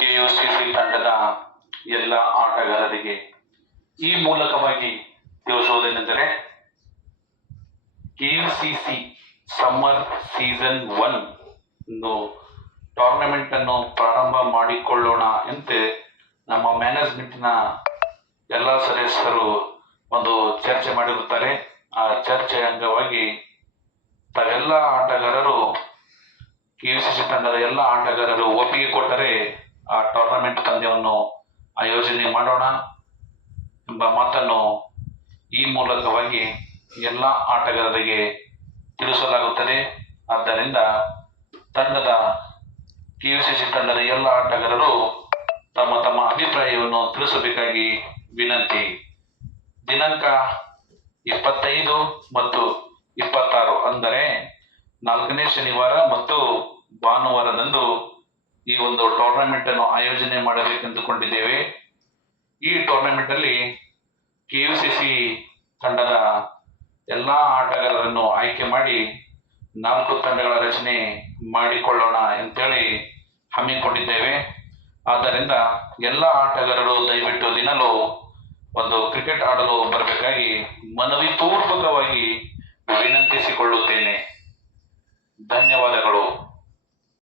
ಕೆಯುಸಿಸಿ ತಂಡದ ಎಲ್ಲ ಆಟಗಾರರಿಗೆ ಈ ಮೂಲಕವಾಗಿ ತಿಳಿಸುವುದೇನೆಂದರೆ ಕೆಯುಸಿಸಿ ಸಮ್ಮರ್ ಸೀಸನ್ 1 ಟೂರ್ನಮೆಂಟ್ ಅನ್ನು ಪ್ರಾರಂಭ ಮಾಡಿಕೊಳ್ಳೋಣ ಎಂತೆ ನಮ್ಮ ಮ್ಯಾನೇಜ್ಮೆಂಟ್ನ ಎಲ್ಲ ಸದಸ್ಯರು ಒಂದು ಚರ್ಚೆ ಮಾಡಿರುತ್ತಾರೆ. ಆ ಚರ್ಚೆಯ ಅಂಗವಾಗಿ ತಾವೆಲ್ಲ ಆಟಗಾರರು ಕೆಯುಸಿಸಿ ತಂಡದ ಎಲ್ಲ ಆಟಗಾರರು ಒಪ್ಪಿಗೆ ಕೊಟ್ಟರೆ ಆ ಟೂರ್ನಮೆಂಟ್ ಪಂದ್ಯವನ್ನು ಆಯೋಜನೆ ಮಾಡೋಣ ಎಂಬ ಮಾತನ್ನು ಈ ಮೂಲಕವಾಗಿ ಎಲ್ಲ ಆಟಗಾರರಿಗೆ ತಿಳಿಸಲಾಗುತ್ತದೆ. ಆದ್ದರಿಂದ ಕೆಯುಸಿಸಿ ತಂಡದ ಎಲ್ಲ ಆಟಗಾರರು ತಮ್ಮ ತಮ್ಮ ಅಭಿಪ್ರಾಯವನ್ನು ತಿಳಿಸಬೇಕಾಗಿ ವಿನಂತಿ. ದಿನಾಂಕ 25 ಮತ್ತು 26 ಅಂದರೆ 4ನೇ ಶನಿವಾರ ಮತ್ತು ಭಾನುವಾರದಂದು ಈ ಒಂದು ಟೂರ್ನಮೆಂಟ್ ಅನ್ನು ಆಯೋಜನೆ ಮಾಡಬೇಕೆಂದುಕೊಂಡಿದ್ದೇವೆ. ಈ ಟೂರ್ನಮೆಂಟ್ ಅಲ್ಲಿ ಕೆಯುಸಿಸಿ ತಂಡದ ಎಲ್ಲಾ ಆಟಗಾರರನ್ನು ಆಯ್ಕೆ ಮಾಡಿ 4 ತಂಡಗಳ ರಚನೆ ಮಾಡಿಕೊಳ್ಳೋಣ ಅಂತೇಳಿ ಹಮ್ಮಿಕೊಂಡಿದ್ದೇವೆ. ಆದ್ದರಿಂದ ಎಲ್ಲ ಆಟಗಾರರು ದಯವಿಟ್ಟು ದಿನಲೂ ಒಂದು ಕ್ರಿಕೆಟ್ ಆಡಲು ಬರಬೇಕಾಗಿ ಮನವಿ ಪೂರ್ವಕವಾಗಿ ವಿನಂತಿಸಿಕೊಳ್ಳುತ್ತೇನೆ. ಧನ್ಯವಾದಗಳು.